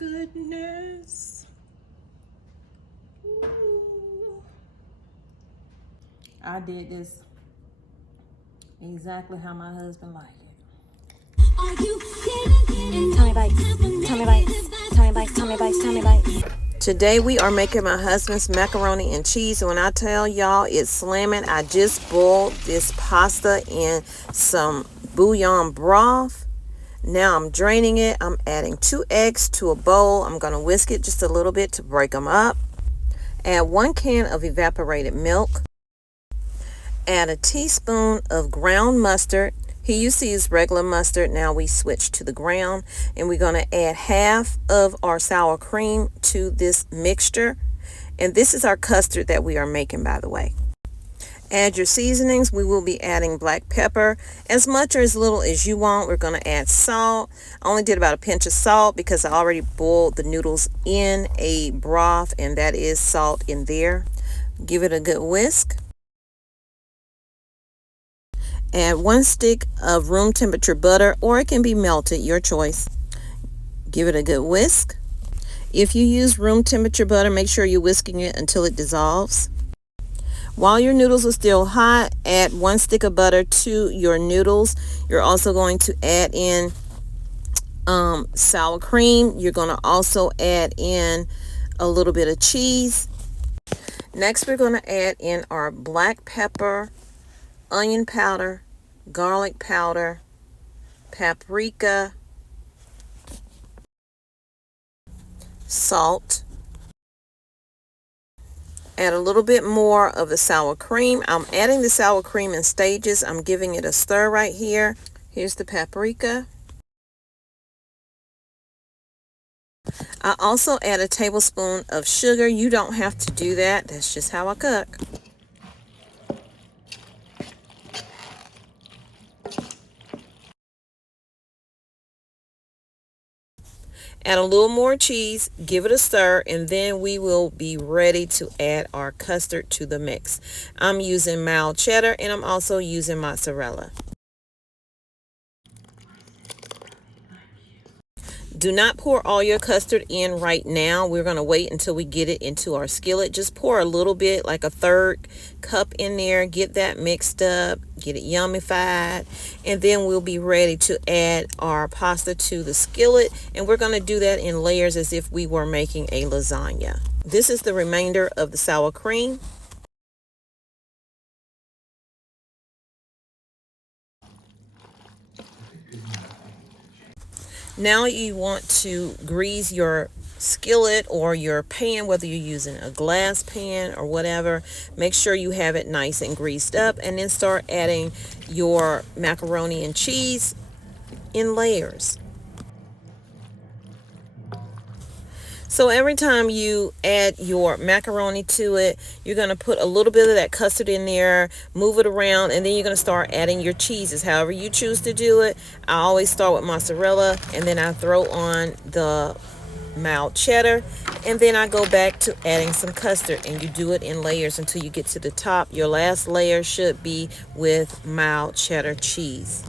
goodness. Ooh. I did this exactly how my husband liked it. Are you kidding? Tommy Bites, Tommy Bites, Tommy Bites, Tommy Bites, Tommy Bites. Today we are making my husband's macaroni and cheese. When I tell y'all it's slamming, I just boiled this pasta in some bouillon broth. Now I'm draining it. I'm adding 2 eggs to a bowl. I'm going to whisk it just a little bit to break them up. Add 1 can of evaporated milk. Add a teaspoon of ground mustard. He used to use regular mustard. Now we switch to the ground. And we're going to add half of our sour cream to this mixture. And this is our custard that we are making, by the way. Add your seasonings. We will be adding black pepper, as much or as little as you want. We're going to add salt. I only did about a pinch of salt because I already boiled the noodles in a broth, and that is salt in there. Give it a good whisk. Add 1 stick of room temperature butter, or it can be melted, your choice. Give it a good whisk. If you use room temperature butter, make sure you're whisking it until it dissolves. While your noodles are still hot, add 1 stick of butter to your noodles. You're also going to add in sour cream. You're going to also add in a little bit of cheese. Next, we're going to add in our black pepper, onion powder, garlic powder, paprika, salt. Add a little bit more of the sour cream. I'm adding the sour cream in stages. I'm giving it a stir right here. Here's the paprika. I also add a tablespoon of sugar. You don't have to do that. That's just how I cook. Add a little more cheese, give it a stir, and then we will be ready to add our custard to the mix. I'm using mild cheddar, and I'm also using mozzarella. Do not pour all your custard in right now. We're going to wait until we get it into our skillet. Just pour a little bit, like a 1/3 cup in there. Get that mixed up. Get it yummified. And then we'll be ready to add our pasta to the skillet. And we're going to do that in layers as if we were making a lasagna. This is the remainder of the sour cream. Now you want to grease your skillet or your pan, whether you're using a glass pan or whatever. Make sure you have it nice and greased up, and then start adding your macaroni and cheese in layers. So every time you add your macaroni to it, you're going to put a little bit of that custard in there, move it around, and then you're going to start adding your cheeses, however you choose to do it. I always start with mozzarella, and then I throw on the mild cheddar, and then I go back to adding some custard, and you do it in layers until you get to the top. Your last layer should be with mild cheddar cheese.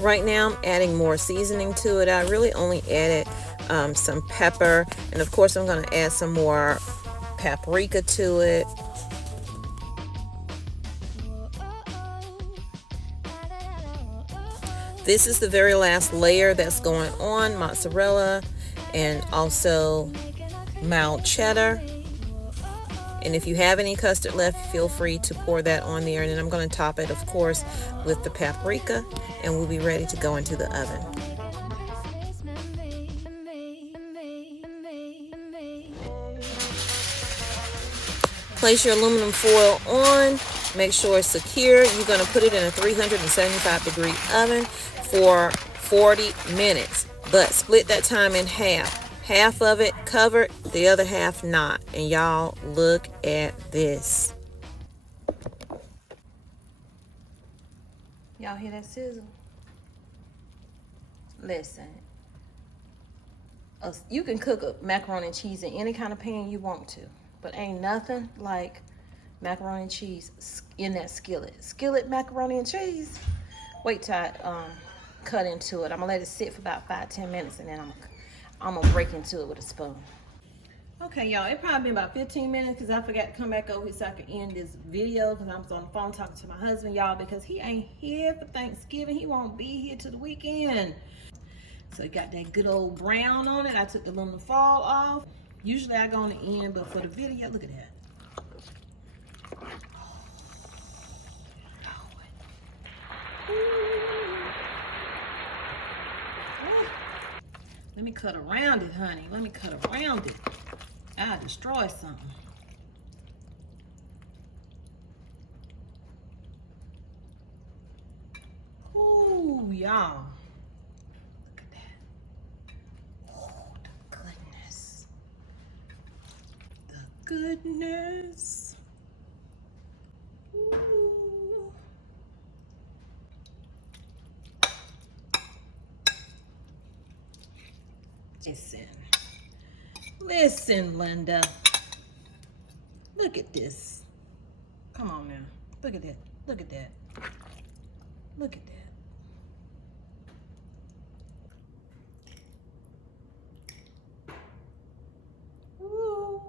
Right now I'm adding more seasoning to it. I really only added some pepper, and of course I'm going to add some more paprika to it. This is the very last layer that's going on, mozzarella and also mild cheddar. And if you have any custard left, feel free to pour that on there. And then I'm going to top it, of course, with the paprika, and we'll be ready to go into the oven. Place your aluminum foil on. Make sure it's secure. You're going to put it in a 375-degree oven for 40 minutes. But split that time in half. half of it covered, the other half not. And y'all, look at this. Y'all hear that sizzle? Listen, you can cook a macaroni and cheese in any kind of pan you want to, but ain't nothing like macaroni and cheese in that skillet. Skillet macaroni and cheese. Wait till I cut into it. I'm gonna let it sit for about 5-10 minutes, and then I'm gonna break into it with a spoon. Okay, y'all, it probably been about 15 minutes because I forgot to come back over here so I could end this video because I was on the phone talking to my husband, y'all, because he ain't here for Thanksgiving. He won't be here till the weekend. So it got that good old brown on it. I took the aluminum foil off. Usually I go on the end, but for the video, look at that. Let me cut around it, honey. Let me cut around it. I'll destroy something. Ooh, y'all. Look at that. Oh, the goodness. The goodness. Ooh. Listen, Linda. Look at this. Come on now. Look at that. Look at that. Look at that. Ooh.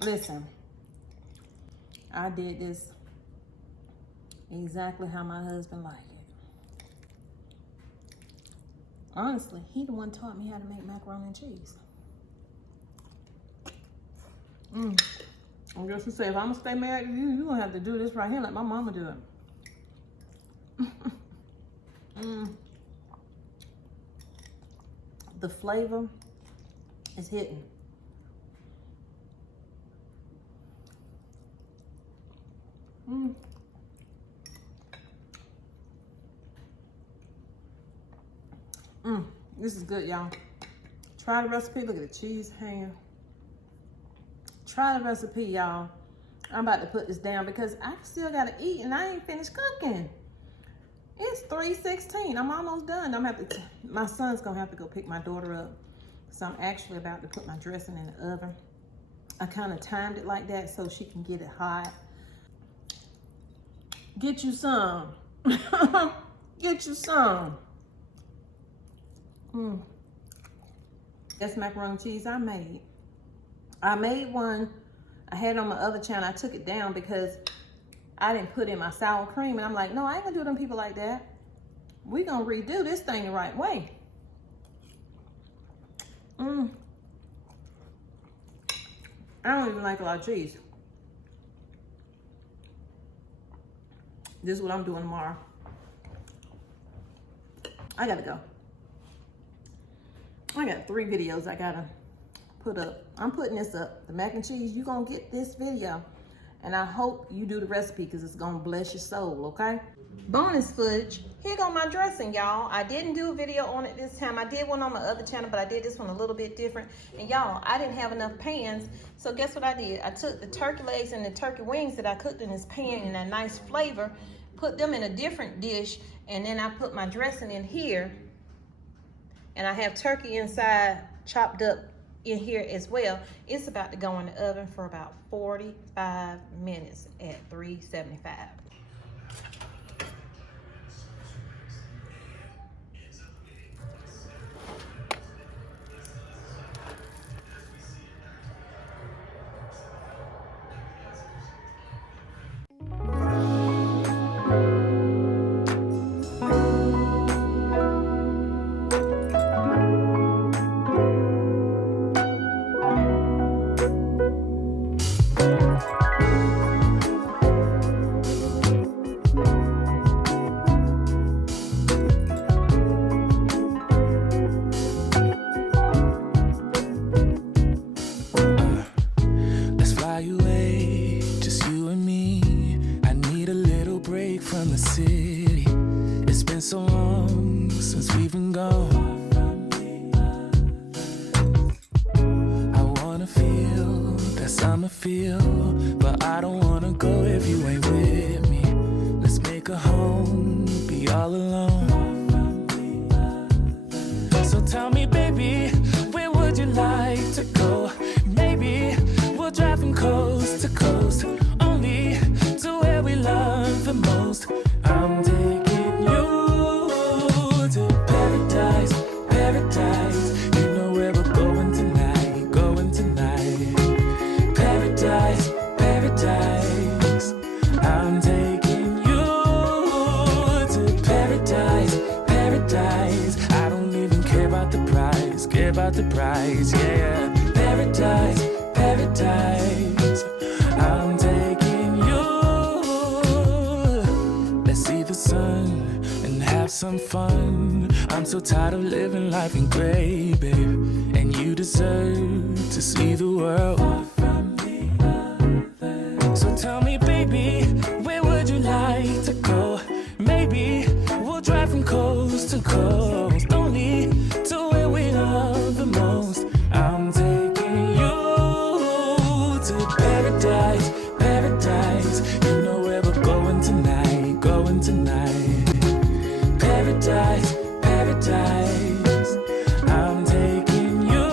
Listen, I did this exactly how my husband liked it. Honestly, he the one taught me how to make macaroni and cheese. I guess you say, if I'm gonna stay married to you, you're gonna have to do this right here like my mama do it. The flavor is hitting. This is good, y'all. Try the recipe. Look at the cheese hanging. Try the recipe, y'all. I'm about to put this down because I still gotta eat and I ain't finished cooking. It's 3:16. I'm almost done. My son's gonna have to go pick my daughter up. So I'm actually about to put my dressing in the oven. I kind of timed it like that so she can get it hot. Get you some. Get you some. That's macaroni and cheese I made. I made one. I had it on my other channel. I took it down because I didn't put in my sour cream. And I'm like, no, I ain't gonna do them people like that. We gonna redo this thing the right way. I don't even like a lot of cheese. This is what I'm doing tomorrow. I gotta go. I got 3 videos I gotta put up. I'm putting this up. The mac and cheese, you gonna get this video. And I hope you do the recipe because it's gonna bless your soul, okay? Bonus footage. Here go my dressing, y'all. I didn't do a video on it this time. I did one on my other channel, but I did this one a little bit different. And y'all, I didn't have enough pans. So guess what I did? I took the turkey legs and the turkey wings that I cooked in this pan in that nice flavor, put them in a different dish, and then I put my dressing in here. And I have turkey inside chopped up in here as well. It's about to go in the oven for about 45 minutes at 375. from the city. It's been so long since we've been gone. I wanna feel that summer feel, but I don't wanna go if you ain't with me. Let's make a home, be all alone. So tell me, baby, where would you like to go? Maybe we'll drive from coast to coast, only to where we love the most. I'm taking you to paradise, paradise. You know where we're going tonight, going tonight. Paradise, paradise. I'm taking you to paradise, paradise. I don't even care about the price, care about the price, yeah. Paradise, paradise. I'm taking you. Let's see the sun and have some fun. I'm so tired of living life in gray, babe. And you deserve to see the world. So tell me, baby, where would you like to go? Maybe we'll drive from coast to coast, only to where we love the most. I'm taking you to paradise, paradise. You know where we're going tonight, going tonight. Paradise, paradise. I'm taking you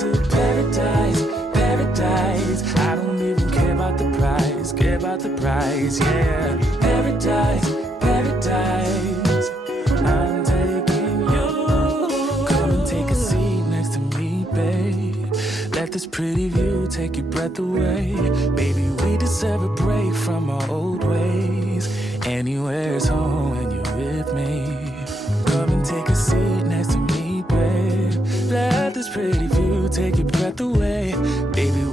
to paradise, paradise. I don't even care about the price, care about the price, yeah. Paradise, paradise. I'm taking you. Come and take a seat next to me, babe. Let this pretty view take your breath away. Baby, we deserve a break from our old ways. Anywhere's home when you're with me. Come and take a seat next to me, babe. Let this pretty view take your breath away. Baby,